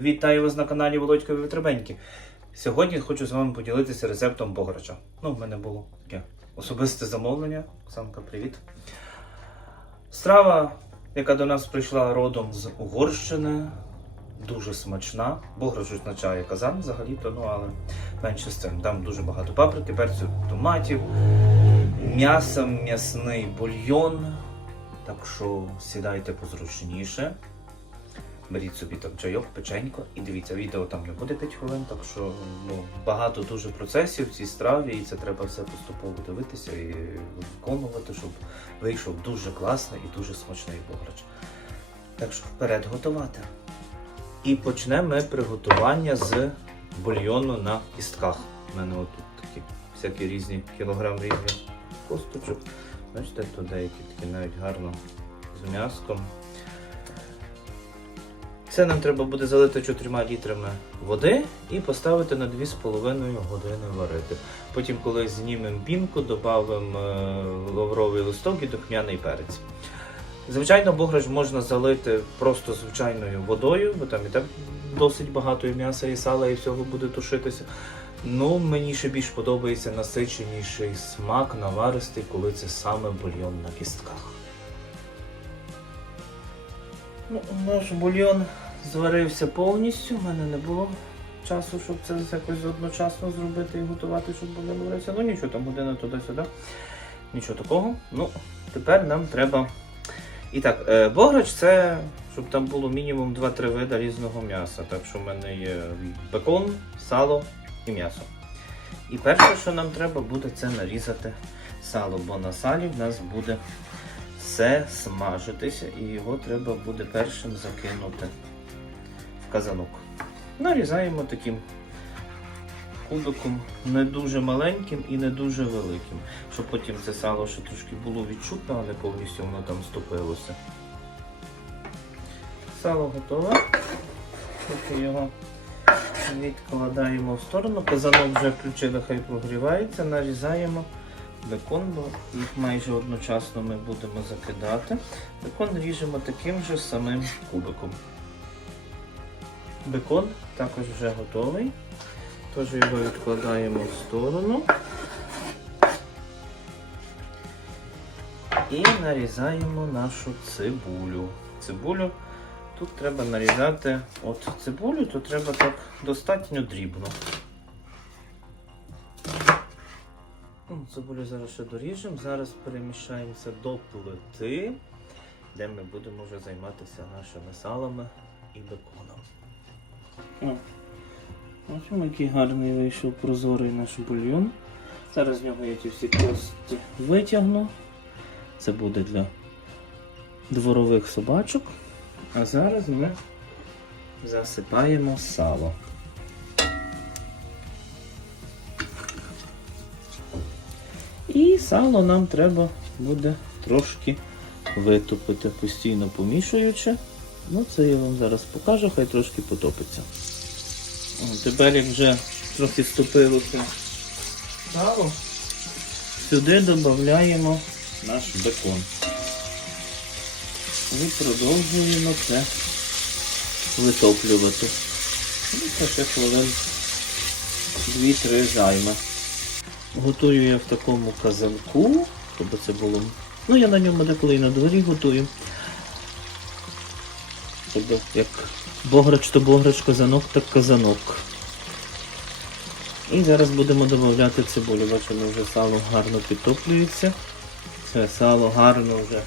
Вітаю вас на каналі Володькові Витребеньки. Сьогодні хочу з вами поділитися рецептом бограча. Ну, в мене було таке особисте замовлення. Оксанка, привіт. Страва, яка до нас прийшла родом з Угорщини, дуже смачна. Бограч означає казан взагалі-то, ну але менше з цим. Там дуже багато паприки, перцю, томатів, м'яса, м'ясний бульйон. Так що сідайте позручніше. Беріть собі там чайок, печенько і дивіться, відео там не буде 5 хвилин, так що ну, багато дуже процесів в цій страві, і це треба все поступово дивитися і виконувати, щоб вийшов дуже класний і дуже смачний бограч. Так що вперед готувати. І почнемо ми приготування з бульйону на кістках. У мене отут такі всякі різні кілограм різних косточок. Бачите, тут деякі такі навіть гарно з м'яском. Це нам треба буде залити 4 літрами води і поставити на 2,5 години варити. Потім, коли знімемо пінку, додамо лавровий листок і духмяний перець. Звичайно, бограч можна залити просто звичайною водою, бо там і так досить багато і м'яса, і сала, і всього буде тушитися. Ну, мені ще більш подобається насиченіший смак наваристий, коли це саме бульйон на кістках. Ну, наш бульйон зварився повністю, в мене не було часу, щоб це якось одночасно зробити і готувати, щоб бульйон варився. Ну нічого, там година туди-сюди. Нічого такого. Ну, тепер нам треба. І так, е, бограч це, щоб там було мінімум 2-3 вида різного м'яса. Так що в мене є бекон, сало і м'ясо. І перше, що нам треба буде, це нарізати сало, бо на салі в нас буде все смажитися і його треба буде першим закинути казанок. Нарізаємо таким кубиком не дуже маленьким і не дуже великим, щоб потім це сало ще трошки було відчутно, а не повністю воно там стопилося. Сало готове. Поки його відкладаємо в сторону. Казанок вже включили, хай прогрівається, нарізаємо бекон, бо їх майже одночасно ми будемо закидати. Бекон ріжемо таким же самим кубиком. Бекон також вже готовий. Тож його відкладаємо в сторону. І нарізаємо нашу цибулю. Цибулю тут треба нарізати от цибулю, то треба так достатньо дрібно. Ну, Цибулю зараз ще доріжемо. Зараз перемішаємося до плити, де ми будемо вже займатися нашими салами і беконом. Бачимо, який гарний вийшов прозорий наш бульйон. Зараз з нього я ті всі кості витягну. Це буде для дворових собачок. А зараз ми засипаємо сало. І сало нам треба буде трошки витопити, постійно помішуючи. Ну, це я вам зараз покажу, хай трошки потопиться. О, Тепер як вже трохи стопилося сало, сюди додаємо наш бекон. І продовжуємо це витоплювати. Ну, це ще хвилин 2-3 займе. Готую я в такому казанку, щоб це було. Ну, я на ньому деколи і на дворі готую. Щоб як бограч то бограч, казанок, так казанок. І зараз будемо додати цибулю. Бачимо, вже сало гарно підтоплюється. Це сало гарно вже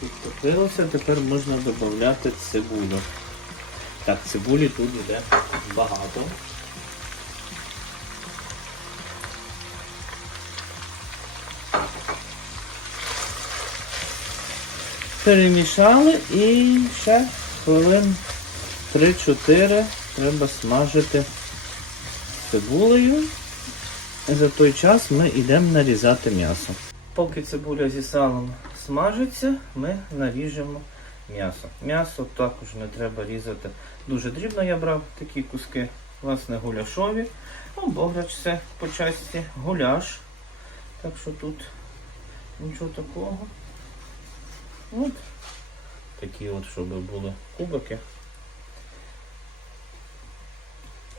підтопилося. Тепер можна додати цибулю. Так, цибулі тут йде багато. Перемішали і ще хвилин 3-4 треба смажити цибулею. І за той час ми йдемо нарізати м'ясо. Поки цибуля зі салом смажиться, ми наріжемо м'ясо. М'ясо також не треба різати дуже дрібно. Я брав такі куски, власне, гуляшові. Ну, бограч це по часті гуляш. Так що тут нічого такого. От такі от, щоб були кубики.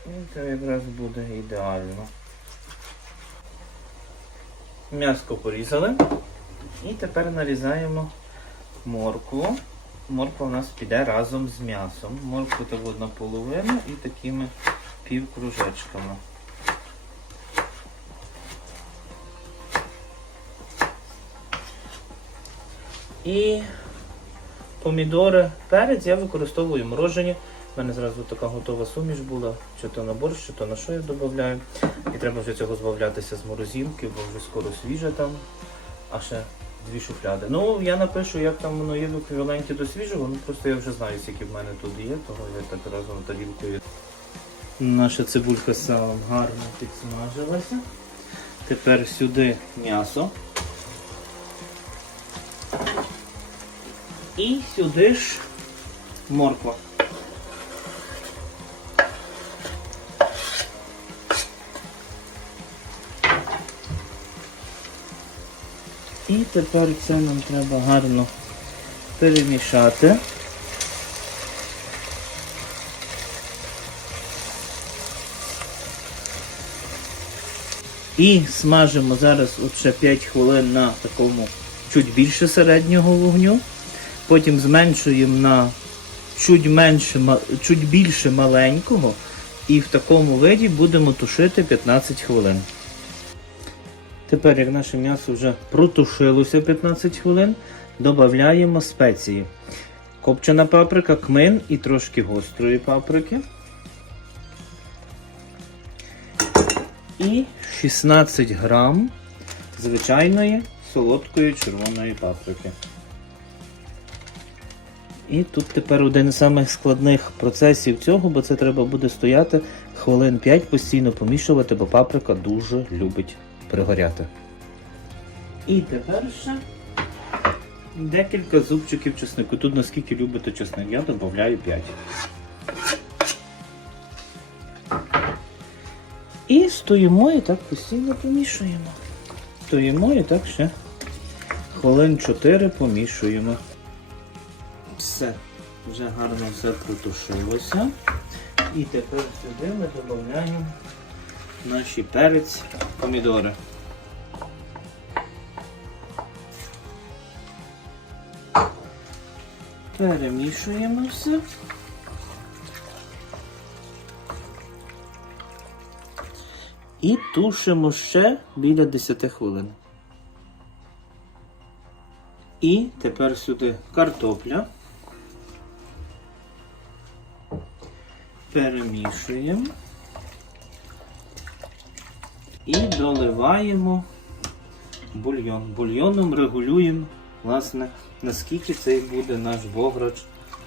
І це якраз буде ідеально. М'яско порізали. І тепер нарізаємо моркву. Морква у нас піде разом з м'ясом. Моркву так одна половина і такими півкружечками. І помідори, перець я використовую морожені. У мене зразу така готова суміш була, чи то на борщ, чи то на що я додаю. І треба вже цього збавлятися з морозилки, бо вже скоро свіже там, а ще дві шуфляди. Ну, я напишу, як там воно є в еквіваленті до свіжого, ну просто я вже знаю, скільки в мене тут є, того я так разом тарілкою. Наша цибулька з салом гарно підсмажилася. Тепер сюди м'ясо. І сюди ж морква. І тепер це нам треба гарно перемішати. І смажимо зараз от ще 5 хвилин на такому чуть більше середнього вогню. Потім зменшуємо на чуть менше, чуть більше маленького. І в такому виді будемо тушити 15 хвилин. Тепер, як наше м'ясо вже протушилося 15 хвилин, додаємо спеції. Копчена паприка, кмин і трошки гострої паприки. І 16 грам звичайної солодкої червоної паприки. І тут тепер один з самих складних процесів цього, бо це треба буде стояти хвилин 5 постійно помішувати, бо паприка дуже любить пригоряти. І тепер ще декілька зубчиків чеснику. Тут наскільки любите чесник, я додаю 5. І стоїмо і так постійно помішуємо. Стоїмо і так ще хвилин 4 помішуємо. Все, вже гарно все протушилося. І тепер сюди ми додаємо наші перець, помідори. Перемішуємо все. І тушимо ще біля 10 хвилин. І тепер сюди картопля. Перемішуємо. І доливаємо бульйон. Бульйоном регулюємо, власне, наскільки цей буде наш бограч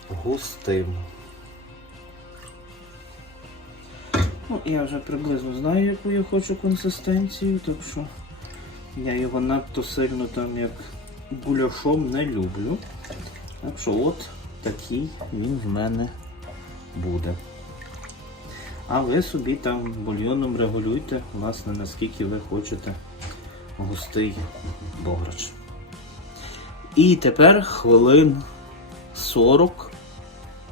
густим. Ну, я вже приблизно знаю, яку я хочу консистенцію, так що я його надто сильно там як гуляшом не люблю. Так що от такий він в мене буде. А ви собі там бульйоном регулюйте, власне, наскільки ви хочете густий бограч. І тепер хвилин 40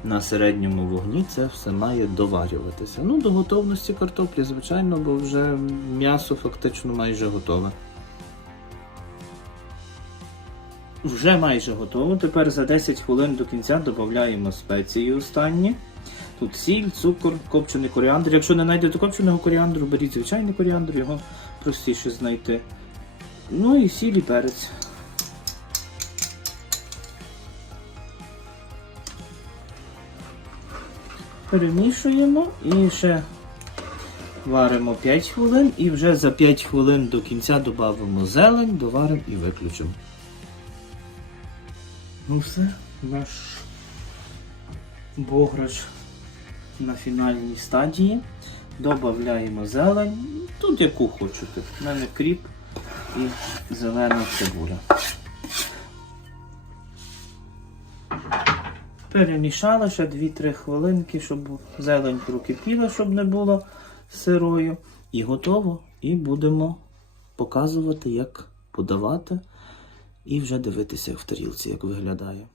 на середньому вогні це все має доварюватися. Ну, до готовності картоплі, звичайно, бо вже м'ясо фактично майже готове. Вже майже готово. Тепер за 10 хвилин до кінця додаємо спеції останні. Тут сіль, цукор, копчений коріандр. Якщо не знайдете копченого коріандру, беріть звичайний коріандр, його простіше знайти. Ну і сіль і перець. Перемішуємо і ще варимо 5 хвилин і вже за 5 хвилин до кінця додамо зелень, доваримо і виключимо. Ну все, наш бограч на фінальній стадії. Додаємо зелень, тут яку хочете. У мене кріп і зелена цибуля. Перемішала ще 2-3 хвилинки, щоб зелень прокипіла, щоб не було сирою. І готово. І будемо показувати, як подавати. І вже дивитися в тарілці, як виглядає.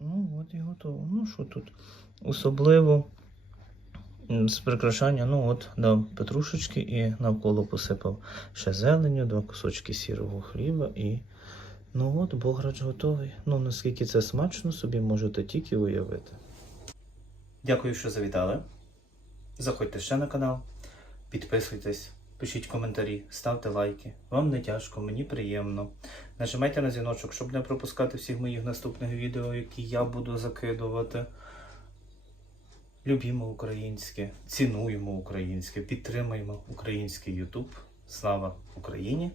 Ну, от і готово. Ну, що тут? Особливо З прикрашання, ну от, дав петрушечки і навколо посипав ще зеленю, два кусочки сірого хліба і. Ну от, бограч готовий. Ну, наскільки це смачно, собі можете тільки уявити. Дякую, що завітали. Заходьте ще на канал, підписуйтесь, пишіть коментарі, ставте лайки. Вам не тяжко, мені приємно. Нажимайте на дзвіночок, щоб не пропускати всіх моїх наступних відео, які я буду закидувати. Любімо українське, цінуємо українське, підтримуємо український Ютуб. Слава Україні!